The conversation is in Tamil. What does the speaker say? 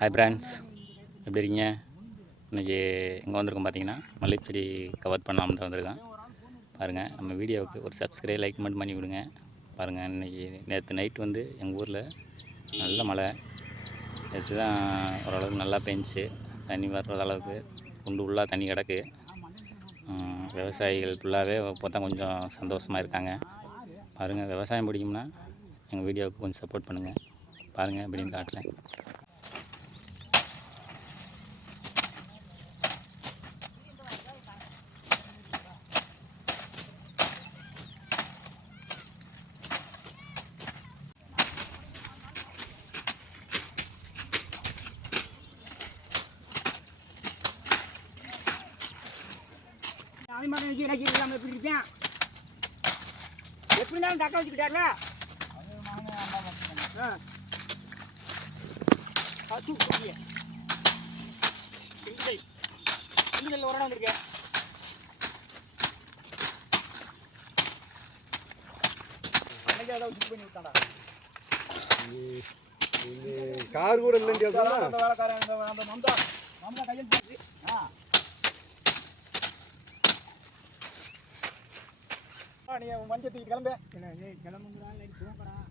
ஹாய் ஃப்ரெண்ட்ஸ், எப்படி இருக்கீங்க? இன்றைக்கி எங்கே வந்திருக்கோம் பார்த்தீங்கன்னா, மல்லிகை செடி கவர் பண்ணாமல் தான் வந்திருக்கோம். பாருங்கள், நம்ம வீடியோவுக்கு ஒரு சப்ஸ்கிரைப் லைக் மட்டும் பண்ணி விடுங்க. பாருங்கள், இன்றைக்கி நேற்று நைட்டு வந்து எங்கள் ஊரில் நல்ல மழை. நேற்று தான் ஓரளவுக்கு நல்லா பெஞ்சிச்சு. தண்ணி வர்ற அளவுக்கு குண்டு ஃபுல்லாக தண்ணி கிடக்கு. விவசாயிகள் ஃபுல்லாகவே இப்போ தான் கொஞ்சம் சந்தோஷமாக இருக்காங்க. பாருங்கள், விவசாயம் பிடிக்கும்னா எங்கள் வீடியோவுக்கு கொஞ்சம் சப்போர்ட் பண்ணுங்கள். பாருங்கள் அப்படின்னு காட்டுறேன். எப்படி இருக்கேன் எப்படினாலும் தக்க வச்சுக்கிட்டார்ல உரம் வந்துருக்கேன். கார் கூட இல்லையா வேலைக்காரன் அந்த மம்தா கையில் போச்சு. நீ மஞ்சள் தூக்கி கிளம்பு கிளம்புங்கிறா தூங்குறான்.